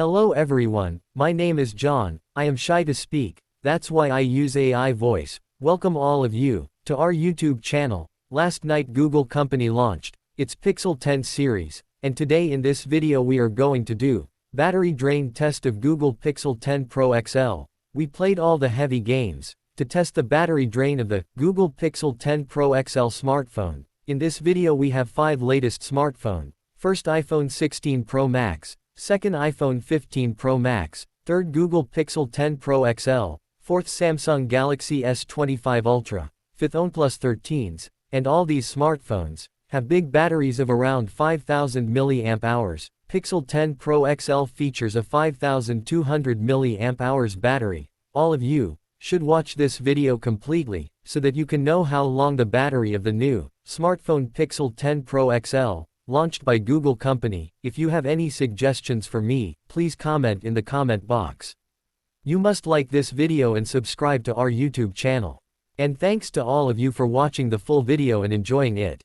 Hello everyone, my name is John. I am shy to speak, that's why I use AI voice. Welcome all of you to our YouTube channel. Last night Google company launched its Pixel 10 series, and today in this video we are going to do battery drain test of Google Pixel 10 Pro XL. We played all the heavy games to test the battery drain of the Google Pixel 10 Pro XL smartphone. In this video we have 5 latest smartphone. First iPhone 16 Pro Max, second iPhone 15 Pro Max, third Google Pixel 10 Pro XL, fourth Samsung Galaxy S25 Ultra, fifth oneplus 13s, and all these smartphones have big batteries of around 5000 mAh. Pixel 10 Pro XL features a 5200 mAh battery. All of you should watch this video completely, so that you can know how long the battery of the new smartphone Pixel 10 Pro XL, launched by Google company. If you have any suggestions for me, please comment in the comment box. You must like this video and subscribe to our YouTube channel. And thanks to all of you for watching the full video and enjoying it.